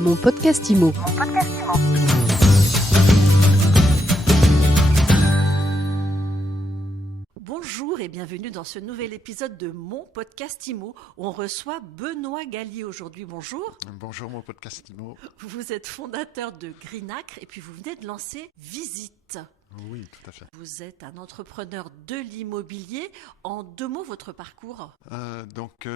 Mon podcast IMO. Bonjour et bienvenue dans ce nouvel épisode de Mon podcast IMO où on reçoit Benoît Gallier aujourd'hui. Bonjour. Bonjour Mon podcast IMO. Vous êtes fondateur de Greenacre et puis vous venez de lancer Visite. Oui, tout à fait. Vous êtes un entrepreneur de l'immobilier. En 2 mots, votre parcours?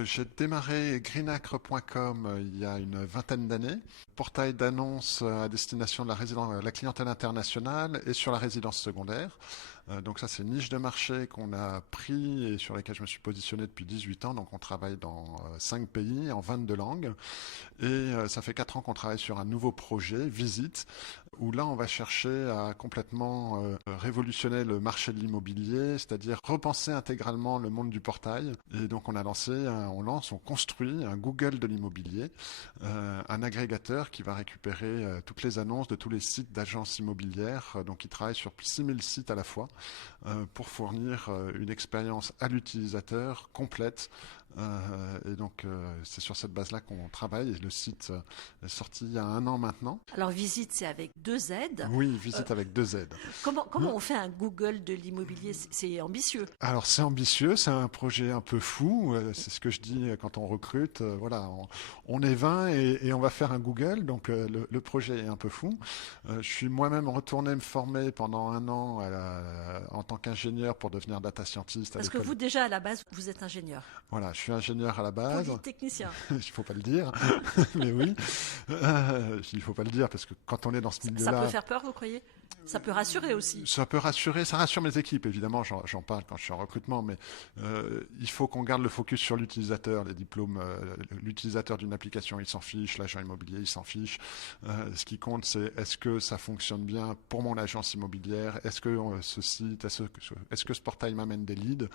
J'ai démarré greenacre.com il y a une vingtaine d'années. Portail d'annonces à destination de la clientèle internationale et sur la résidence secondaire. Donc ça, c'est une niche de marché qu'on a pris et sur laquelle je me suis positionné depuis 18 ans. Donc on travaille dans 5 pays, en 22 langues. Et ça fait 4 ans qu'on travaille sur un nouveau projet, Visite, où là on va chercher à complètement révolutionner le marché de l'immobilier, c'est-à-dire repenser intégralement le monde du portail. Et donc on construit un Google de l'immobilier, un agrégateur qui va récupérer toutes les annonces de tous les sites d'agences immobilières. Donc il travaille sur 6000 sites à la fois pour fournir une expérience à l'utilisateur complète. C'est sur cette base-là qu'on travaille et le site est sorti il y a 1 an maintenant. Alors Visite, c'est avec 2 Z. Oui, Visite avec 2 Z. Comment on fait un Google de l'immobilier? C'est ambitieux. Alors c'est ambitieux, c'est un projet un peu fou, c'est ce que je dis quand on recrute. On est 20 et on va faire un Google, donc le projet est un peu fou. Je suis moi-même retourné me former pendant 1 an en tant qu'ingénieur pour devenir data scientist. Parce que vous déjà à la base, vous êtes ingénieur. Voilà, je suis ingénieur à la base. Polytechnicien. Il ne faut pas le dire, mais oui. Il ne faut pas le dire parce que quand on est dans ce milieu-là... Ça peut faire peur, vous croyez? Ça peut rassurer aussi. Ça peut rassurer, ça rassure mes équipes, évidemment, j'en parle quand je suis en recrutement, mais il faut qu'on garde le focus sur l'utilisateur, les diplômes. L'utilisateur d'une application, il s'en fiche, l'agent immobilier, il s'en fiche. Ce qui compte, c'est est-ce que ça fonctionne bien pour mon agence immobilière? Est-ce que ce site, est-ce que ce portail m'amène des leads?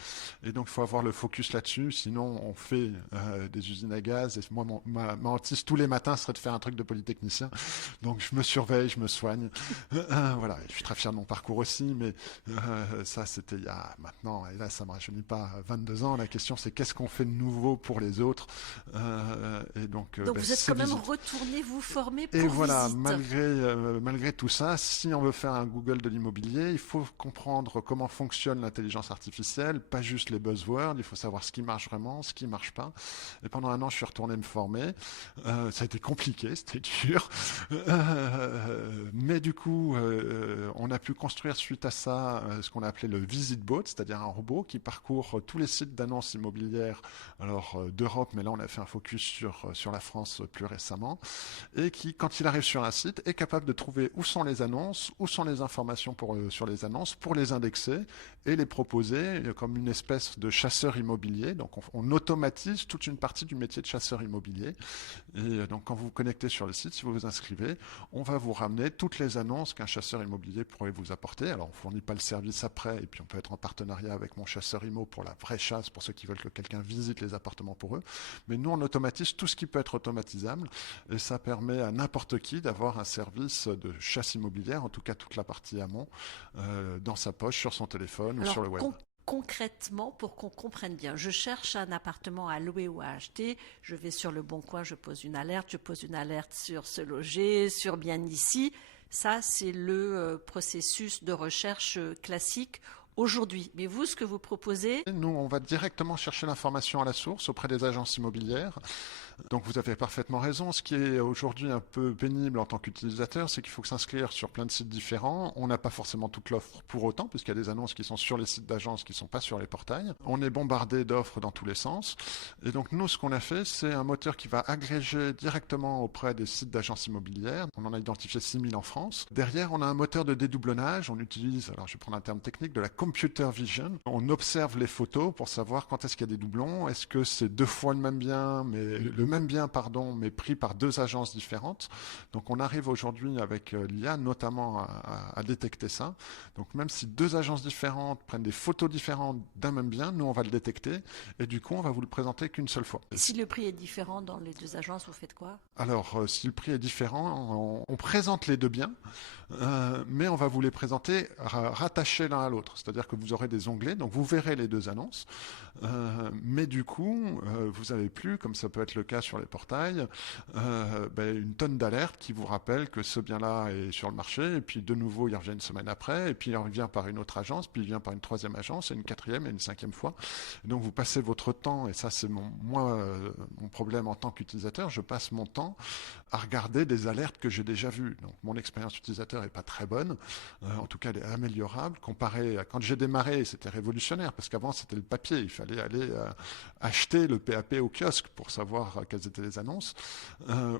Et donc, il faut avoir le focus là-dessus, sinon on fait des usines à gaz. Et moi, ma hantise tous les matins serait de faire un truc de polytechnicien. Donc, je me surveille, je me soigne. Voilà. Je suis très fier de mon parcours aussi, mais ça, c'était il y a maintenant, et là, ça ne me rajeunit pas, 22 ans. La question, c'est qu'est-ce qu'on fait de nouveau pour les autres? Donc vous êtes quand même retourné vous former pour Visite. Et voilà, Visite. malgré tout ça, si on veut faire un Google de l'immobilier, il faut comprendre comment fonctionne l'intelligence artificielle, pas juste les buzzwords, il faut savoir ce qui marche vraiment, ce qui ne marche pas. Et pendant 1 an, je suis retourné me former. Ça a été compliqué, c'était dur. Mais du coup... on a pu construire suite à ça ce qu'on a appelé le Visit Bot, c'est-à-dire un robot qui parcourt tous les sites d'annonces immobilières d'Europe, mais là on a fait un focus sur la France plus récemment, et qui, quand il arrive sur un site, est capable de trouver où sont les annonces, où sont les informations sur les annonces, pour les indexer et les proposer comme une espèce de chasseur immobilier. Donc on automatise toute une partie du métier de chasseur immobilier. Et donc quand vous vous connectez sur le site, si vous vous inscrivez, on va vous ramener toutes les annonces qu'un chasseur immobilier pourrait vous apporter. Alors on ne fournit pas le service après, et puis on peut être en partenariat avec mon chasseur IMO pour la vraie chasse, pour ceux qui veulent que quelqu'un visite les appartements pour eux. Mais nous, on automatise tout ce qui peut être automatisable, et ça permet à n'importe qui d'avoir un service de chasse immobilière, en tout cas toute la partie amont, dans sa poche, sur son téléphone ou sur le web. Concrètement, pour qu'on comprenne bien, je cherche un appartement à louer ou à acheter, je vais sur le Bon Coin, je pose une alerte sur Se Loger, sur Bien Ici. Ça, c'est le processus de recherche classique aujourd'hui. Mais vous, ce que vous proposez... Nous, on va directement chercher l'information à la source auprès des agences immobilières. Donc vous avez parfaitement raison. Ce qui est aujourd'hui un peu pénible en tant qu'utilisateur, c'est qu'il faut s'inscrire sur plein de sites différents. On n'a pas forcément toute l'offre pour autant, puisqu'il y a des annonces qui sont sur les sites d'agences qui ne sont pas sur les portails. On est bombardé d'offres dans tous les sens. Et donc nous, ce qu'on a fait, c'est un moteur qui va agréger directement auprès des sites d'agences immobilières. On en a identifié 6000 en France. Derrière, on a un moteur de dédoublonnage. On utilise, alors je vais prendre un terme technique, de la computer vision. On observe les photos pour savoir quand est-ce qu'il y a des doublons. Est-ce que c'est 2 fois le même bien, mais pris par 2 agences différentes. Donc on arrive aujourd'hui avec l'IA notamment à détecter ça. Donc même si 2 agences différentes prennent des photos différentes d'un même bien, nous on va le détecter et du coup on va vous le présenter qu'une seule fois. Et si le prix est différent dans les 2 agences, vous faites quoi? Alors si le prix est différent, on présente les 2 biens, mais on va vous les présenter rattachés l'un à l'autre. C'est-à-dire que vous aurez des onglets, donc vous verrez les 2 annonces, mais du coup vous n'avez plus, comme ça peut être le cas a sur les portails une tonne d'alertes qui vous rappellent que ce bien-là est sur le marché, et puis de nouveau il revient une semaine après, et puis il revient par une autre agence, puis il vient par une troisième agence, et une quatrième et une cinquième fois. Et donc vous passez votre temps, et ça c'est mon problème en tant qu'utilisateur, je passe mon temps à regarder des alertes que j'ai déjà vues. Donc mon expérience utilisateur n'est pas très bonne, en tout cas elle est améliorable, comparé à quand j'ai démarré, c'était révolutionnaire, parce qu'avant c'était le papier, il fallait aller acheter le PAP au kiosque pour savoir quelles étaient les annonces,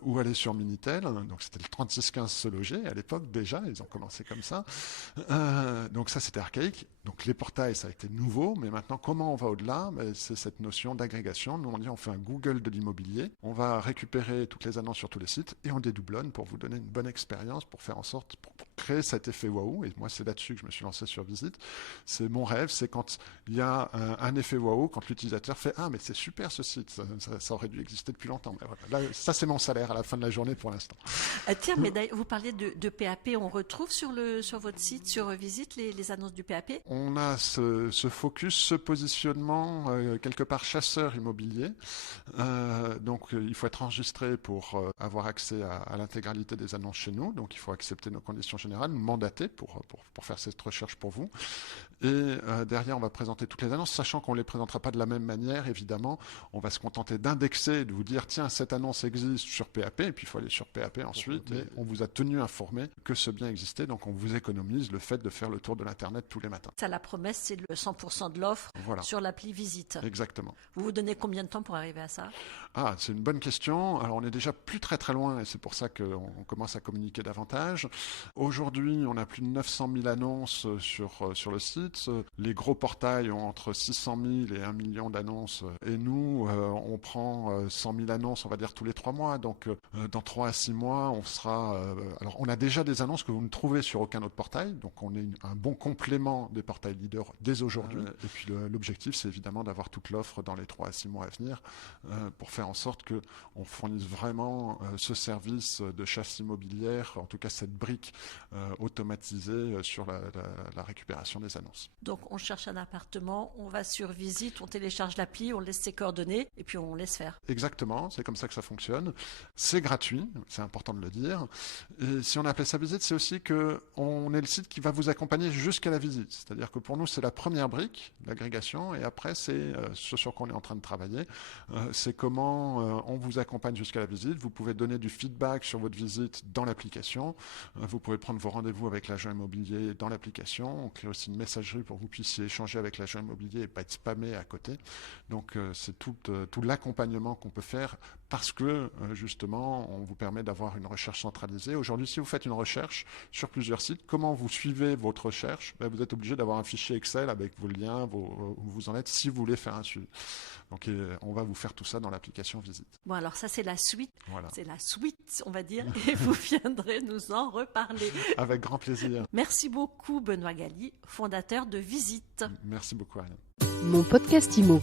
ou aller sur Minitel, donc c'était le 3615 se loger à l'époque déjà, ils ont commencé comme ça, donc ça c'était archaïque. Donc les portails ça a été nouveau, mais maintenant comment on va au-delà? C'est cette notion d'agrégation. Nous on dit on fait un Google de l'immobilier, on va récupérer toutes les annonces sur tous les sites et on dédoublonne pour vous donner une bonne expérience, pour faire en sorte, pour créer cet effet waouh. Et moi c'est là-dessus que je me suis lancé sur Visite. C'est mon rêve, c'est quand il y a un effet waouh, quand l'utilisateur fait ah mais c'est super ce site, ça aurait dû exister depuis longtemps. Mais voilà. Là, ça c'est mon salaire à la fin de la journée pour l'instant. Tiens, mais vous parliez de PAP, on retrouve sur votre site, sur Visite, les annonces du PAP? On a ce focus, ce positionnement quelque part chasseur immobilier. Donc il faut être enregistré pour avoir accès à l'intégralité des annonces chez nous. Donc il faut accepter nos conditions générales, nous mandater pour faire cette recherche pour vous. Et derrière, on va présenter toutes les annonces, sachant qu'on ne les présentera pas de la même manière, évidemment. On va se contenter d'indexer, de vous dire, tiens, cette annonce existe sur PAP, et puis il faut aller sur PAP ensuite, et on vous a tenu informé que ce bien existait, donc on vous économise le fait de faire le tour de l'Internet tous les matins. Ça, la promesse, c'est le 100% de l'offre sur l'appli Visite. Exactement. Vous vous donnez combien de temps pour arriver à ça? Ah, c'est une bonne question. Alors, on est déjà plus très très loin, et c'est pour ça qu'on commence à communiquer davantage. Aujourd'hui, on a plus de 900 000 annonces sur le site. Les gros portails ont entre 600 000 et 1 million d'annonces. Et nous, on prend 100 000 annonces, on va dire, tous les 3 mois. Donc, dans 3 à 6 mois, on sera... alors, on a déjà des annonces que vous ne trouvez sur aucun autre portail. Donc, on est un bon complément des portails leaders dès aujourd'hui. Et puis, l'objectif, c'est évidemment d'avoir toute l'offre dans les 3 à 6 mois à venir pour faire en sorte qu'on fournisse vraiment ce service de chasse immobilière, en tout cas cette brique automatisée sur la récupération des annonces. Donc on cherche un appartement, on va sur Visite, on télécharge l'appli, on laisse ses coordonnées et puis on laisse faire. Exactement, c'est comme ça que ça fonctionne. C'est gratuit, c'est important de le dire. Et si on appelle ça Visite, c'est aussi qu'on est le site qui va vous accompagner jusqu'à la visite. C'est-à-dire que pour nous, c'est la première brique, l'agrégation, et après, c'est ce sur quoi on est en train de travailler. C'est comment on vous accompagne jusqu'à la visite. Vous pouvez donner du feedback sur votre visite dans l'application. Vous pouvez prendre vos rendez-vous avec l'agent immobilier dans l'application. On crée aussi une messagerie pour que vous puissiez échanger avec l'agent immobilier et pas être spammé à côté. Donc c'est tout l'accompagnement qu'on peut faire parce que justement on vous permet d'avoir une recherche centralisée. Aujourd'hui, si vous faites une recherche sur plusieurs sites, comment vous suivez votre recherche? Vous êtes obligé d'avoir un fichier Excel avec vos liens, où vous en êtes si vous voulez faire un suivi. Donc on va vous faire tout ça dans l'application Visite. Bon, alors ça c'est la suite. Voilà. C'est la suite, on va dire, et vous viendrez nous en reparler. Avec grand plaisir. Merci beaucoup Benoît Galli, fondateur de Visite. Merci beaucoup Ariane. Mon podcast IMO.